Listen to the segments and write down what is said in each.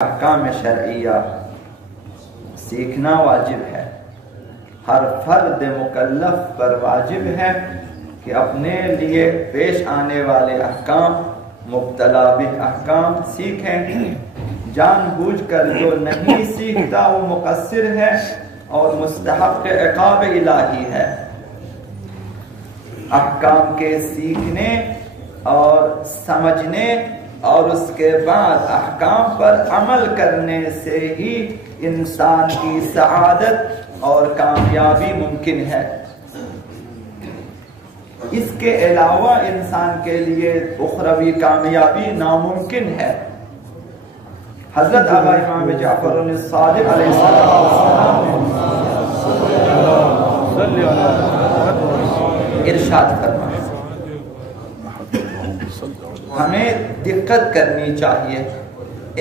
احکام شرعیہ سیکھنا واجب ہے. ہر فرد مکلف پر واجب ہے کہ اپنے لیے پیش آنے والے احکام مبتلا بہ احکام سیکھیں. جان بوجھ کر جو نہیں سیکھتا وہ مقصر ہے اور مستحق عقاب الہی ہے. احکام کے سیکھنے اور سمجھنے اور اس کے بعد احکام پر عمل کرنے سے ہی انسان کی سعادت اور کامیابی ممکن ہے. اس کے علاوہ انسان کے لیے اخروی کامیابی ناممکن ہے. حضرت آقا امام جعفر الصادق علیہ السلام ارشاد فرمایا ہمیں دقت کرنی چاہیے.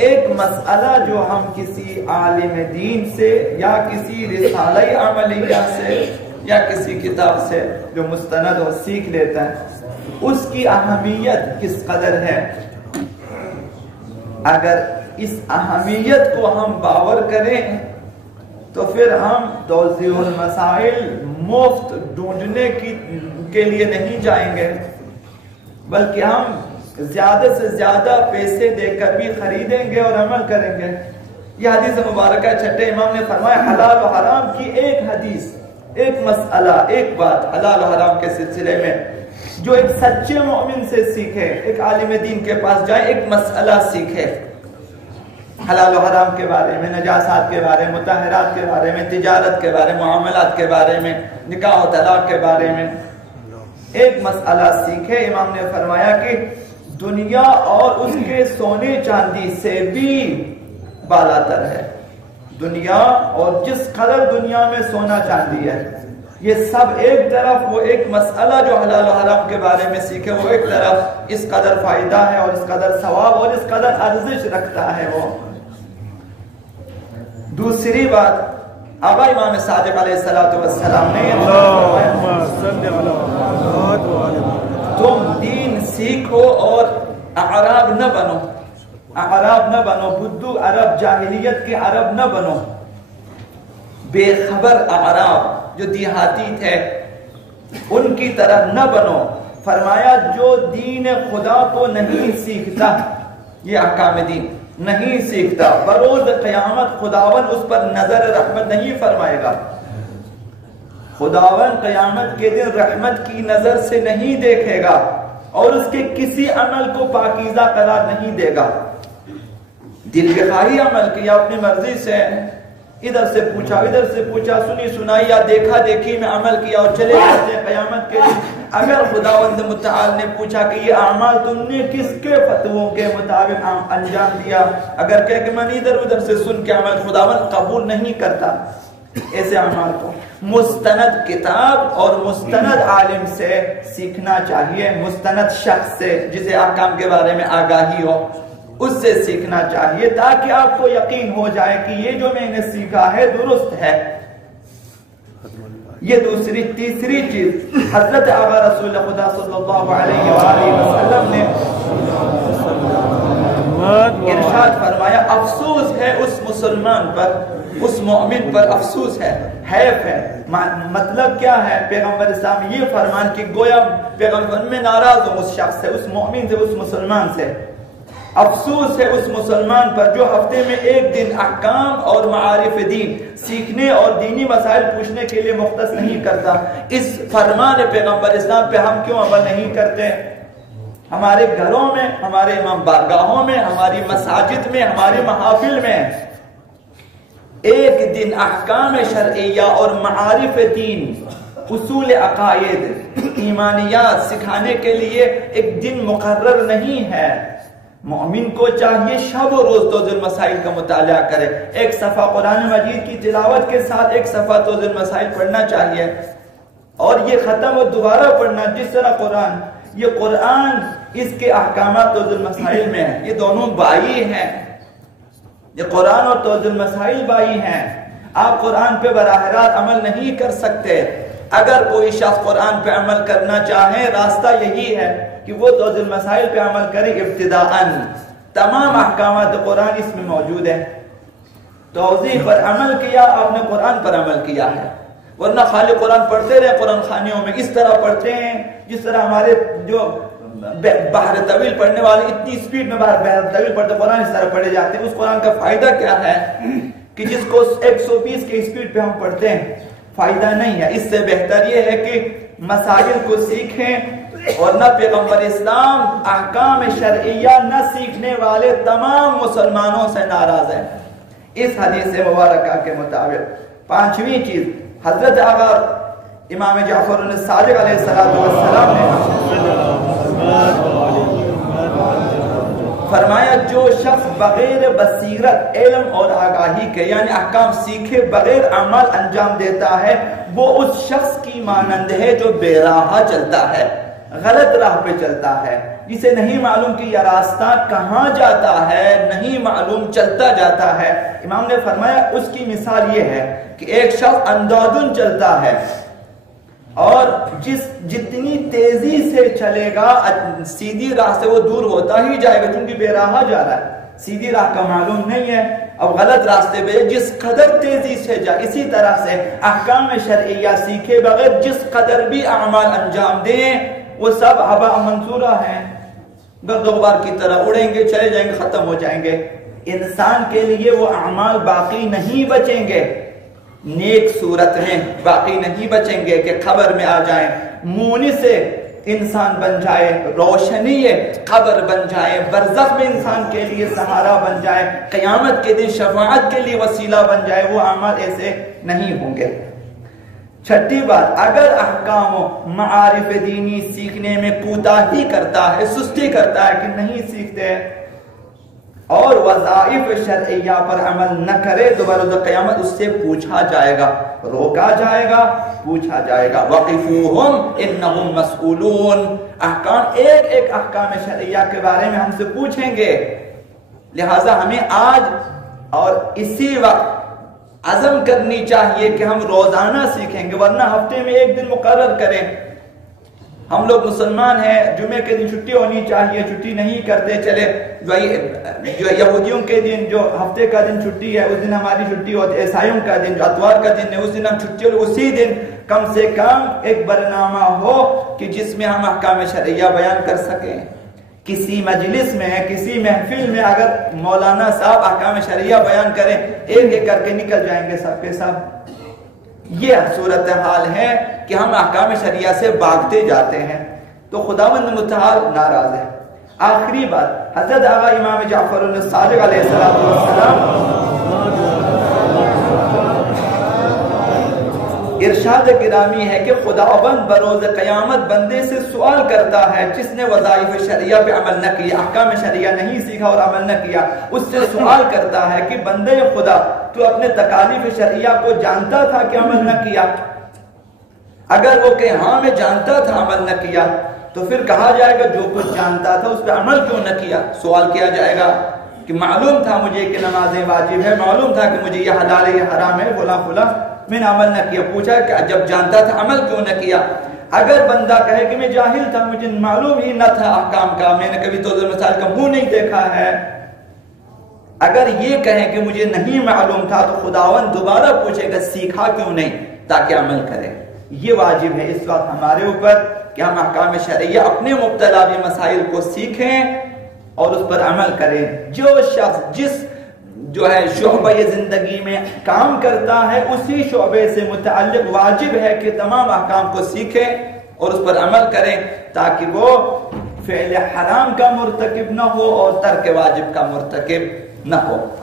ایک مسئلہ جو ہم کسی عالم دین سے یا کسی رسالہ عملیہ سے یا کسی کتاب سے جو مستند ہو سیکھ لیتا ہے، اس کی اہمیت کس قدر ہے. اگر اس اہمیت کو ہم باور کریں تو پھر ہم توضیح المسائل مفت ڈھونڈنے کے لیے نہیں جائیں گے، بلکہ ہم زیادہ سے زیادہ پیسے دے کر بھی خریدیں گے اور عمل کریں گے. یہ حدیث مبارکہ چھٹے امام نے فرمایا حلال و حرام کی ایک حدیث، ایک مسئلہ، ایک بات حلال و حرام کے سلسلے میں جو ایک سچے مومن سے سیکھے، ایک عالم دین کے پاس جائے، ایک مسئلہ سیکھے حلال و حرام کے بارے میں، نجاسات کے بارے میں، مطہرات کے بارے میں، تجارت کے بارے میں، معاملات کے بارے میں، نکاح و طلاق کے بارے میں ایک مسئلہ سیکھے. امام نے فرمایا کہ دنیا اور اس کے سونے چاندی سے بھی بالاتر ہے. دنیا اور جس قدر دنیا میں سونا چاندی ہے، یہ سب ایک طرف، وہ ایک مسئلہ جو حلال و حرام کے بارے میں سیکھے وہ ایک طرف اس قدر فائدہ ہے اور اس قدر ثواب اور اس قدر ارزش رکھتا ہے. وہ دوسری بات آقا امام صادق علیہ السلام نے تم دین سیکھو اور اعراب نہ بنو. اعراب نہ بنو، بدو عرب، جاہلیت کے عرب نہ بنو، بے خبر اعراب جو دیہاتی تھے ان کی طرح نہ بنو. فرمایا جو دین خدا کو نہیں سیکھتا، یہ احکام دین نہیں سیکھتا، بروز قیامت خداون اس پر نظر رحمت نہیں فرمائے گا. خداون قیامت کے دن رحمت کی نظر سے نہیں دیکھے گا اور اس کے کسی عمل کو پاکیزہ قرار نہیں دے گا. دل بخواہی عمل کیا، اپنی مرضی سے ادھر سے پوچھا، سنی سنائی یا دیکھا دیکھی میں عمل کیا اور چلے جاتے ہیں. قیامت کے دن اگر خداوند متعال نے پوچھا کہ یہ اعمال تم نے کس کے فتووں کے مطابق انجام دیا، اگر کہے کہ میں ادھر ادھر سے سن کے عمل، خداوند قبول نہیں کرتا ایسے اعمال کو. مستند کتاب اور مستند عالم سے سیکھنا چاہیے، مستند شخص سے جسے احکام کے بارے میں آگاہی ہو اس سے سیکھنا چاہیے، تاکہ آپ کو یقین ہو جائے کہ یہ جو میں نے سیکھا ہے درست ہے. یہ تیسری چیز حضرت آقا رسول خدا صلی اللہ علیہ وآلہ وسلم نے ارشاد فرمایا افسوس ہے اس مسلمان پر، اس مومن پر افسوس ہے، حیف ہے. مطلب کیا ہے؟ پیغمبر اسلام یہ فرمان کہ گویا پیغمبر میں ناراض ہوں اس شخص سے، اس مومن سے، اس مسلمان سے. افسوس ہے اس مسلمان پر جو ہفتے میں ایک دن احکام اور معارف دین سیکھنے اور دینی مسائل پوچھنے کے لیے مختص نہیں کرتا. اس فرمان پیغمبر اسلام پہ ہم کیوں عمل نہیں کرتے؟ ہمارے گھروں میں، ہمارے امام بارگاہوں میں، ہماری مساجد میں، ہماری محافل میں ایک دن احکام شرعیہ اور معارف دین، اصول عقائد، ایمانیات سکھانے کے لیے ایک دن مقرر نہیں ہے. مومن کو چاہیے شب و روز توضیح المسائل کا مطالعہ کرے. ایک صفحہ قرآن مجید کی تلاوت کے ساتھ ایک صفحہ توضیح المسائل پڑھنا چاہیے اور یہ ختم و دوبارہ پڑھنا. جس طرح قرآن اس کے احکامات توضیح المسائل میں ہیں، یہ دونوں بائی ہیں، یہ قرآن اور توضیح المسائل بائی ہیں. آپ قرآن پہ براہ راست عمل نہیں کر سکتے. اگر کوئی شخص قرآن پہ عمل کرنا چاہے راستہ یہی ہے کہ وہ توضیح المسائل پہ عمل کرے ابتداءً، تمام احکامات قرآن اس میں موجود ہیں. توضیح پر عمل کیا، آپ نے قرآن پر عمل کیا ہے. ورنہ خالی قرآن پڑھتے رہے قرآن خانیوں میں، اس طرح پڑھتے ہیں جس طرح ہمارے جو بحر طویل پڑھنے والے اتنی سپیڈ میں بحر طویل پڑھتے قرآن اس طرح پڑھے جاتے ہیں. اس قرآن کا فائدہ کیا ہے کہ جس کو 120 کی سپیڈ پہ ہم پڑھتے ہیں؟ فائدہ نہیں ہے. اس سے بہتر یہ ہے کہ مسائل کو سیکھیں، اور نہ پیغمبر اسلام احکام شرعیہ نہ سیکھنے والے تمام مسلمانوں سے ناراض ہیں. اس حدیث مبارکہ کے مطابق پانچویں چیز، حضرت آقا امام جعفر الصادق علیہ السلام نے فرمایا جو شخص بغیر بصیرت، علم اور آگاہی کے یعنی احکام سیکھے بغیر عمل انجام دیتا ہے وہ اس شخص کی مانند ہے جو بے راہ چلتا ہے، غلط راہ پہ چلتا ہے، جسے نہیں معلوم کہ یہ راستہ کہاں جاتا ہے، نہیں معلوم چلتا جاتا ہے. امام نے فرمایا اس کی مثال یہ ہے کہ ایک شخص اندھادھند چلتا ہے اور جتنی تیزی سے چلے گا سیدھی راہ سے وہ دور ہوتا ہی جائے گا، چونکہ بے راہ جا رہا ہے، سیدھی راہ کا معلوم نہیں ہے. اب غلط راستے پہ جس قدر تیزی سے جائے، اسی طرح سے احکام شرعیہ سیکھے بغیر جس قدر بھی اعمال انجام دیں وہ سب ہبا منصورہ ہیں، گرد و غبار کی طرح اڑیں گے، چلے جائیں گے، ختم ہو جائیں گے. انسان کے لیے وہ اعمال باقی نہیں بچیں گے، نیک صورت میں باقی نہیں بچیں گے کہ خبر میں آ جائیں، مونی سے انسان بن جائے، روشنی خبر بن جائے، برزخ میں انسان کے لیے سہارا بن جائے، قیامت کے دن شفاعت کے لیے وسیلہ بن جائے، وہ اعمال ایسے نہیں ہوں گے. چھٹی بات، اگر احکام و معارف دینی سیکھنے میں کوتاہی کرتا ہے، سستی کرتا ہے کہ نہیں سیکھتے اور وظائف شرعیہ پر عمل نہ کرے تو بروز قیامت اس سے پوچھا جائے گا، روکا جائے گا، پوچھا جائے گا. وقفوہم انہم مسئولون، احکام ایک ایک احکام شرعیہ کے بارے میں ہم سے پوچھیں گے. لہٰذا ہمیں آج اور اسی وقت عزم کرنی چاہیے کہ ہم روزانہ سیکھیں گے، ورنہ ہفتے میں ایک دن مقرر کریں. ہم لوگ مسلمان ہیں، جمعے کے دن چھٹی ہونی چاہیے، چھٹی نہیں کرتے، چلے جو یہودیوں کے دن جو ہفتے کا دن چھٹی ہے اس دن ہماری چھٹی ہوتی ہے، عیسائیوں کا دن جو اتوار کا دن ہے اس دن ہم چھٹی ہو، اسی دن کم سے کم ایک برنامہ ہو کہ جس میں ہم احکام شرعیہ بیان کر سکیں. کسی مجلس میں، کسی محفل میں اگر مولانا صاحب احکام شرعیہ بیان کریں، ایک ایک کر کے نکل جائیں گے سب کے سب. یہ صورتحال ہے کہ ہم احکام شرعیہ سے بھاگتے جاتے ہیں تو خداوند متعال ناراض ہے. آخری بات، حضرت آقا امام جعفر الصادق علیہ السلام ارشاد گرامی ہے کہ خداوند بروز قیامت بندے سے سوال کرتا ہے جس نے وظائف شرعیہ پہ عمل نہ کیا، احکام شرعیہ نہیں سیکھا اور عمل نہ کیا، اس سے سوال کرتا ہے کہ بندے خدا تو اپنے تکالیف شرعیہ کو جانتا تھا کہ عمل نہ کیا؟ اگر وہ کہ ہاں میں جانتا تھا عمل نہ کیا تو پھر کہا جائے گا جو کچھ جانتا تھا اس پہ عمل کیوں نہ کیا؟ سوال کیا جائے گا کہ معلوم تھا مجھے کہ نمازیں واجب ہے، معلوم تھا کہ مجھے یہ حلال ہے یہ حرام ہے، فلاں فلاں، میں نے عمل نہ کیا. پوچھا کہ جب جانتا تھا عمل کیوں نہ کیا؟ اگر بندہ کہے کہ میں جاہل تھا، مجھے معلوم ہی نہ تھا احکام کا، میں نے کبھی توضیح مسائل کا منہ نہیں دیکھا ہے، اگر یہ کہے کہ مجھے نہیں معلوم تھا تو خداوند دوبارہ پوچھے گا سیکھا کیوں نہیں تاکہ عمل کرے. یہ واجب ہے اس وقت ہمارے اوپر کہ ہم احکام شرعیہ اپنے مبتلا بھی مسائل کو سیکھیں اور اس پر عمل کریں. جو شخص جس جو ہے شعبہ زندگی میں کام کرتا ہے اسی شعبے سے متعلق واجب ہے کہ تمام احکام کو سیکھیں اور اس پر عمل کریں تاکہ وہ فعل حرام کا مرتکب نہ ہو اور ترک واجب کا مرتکب نہ ہو.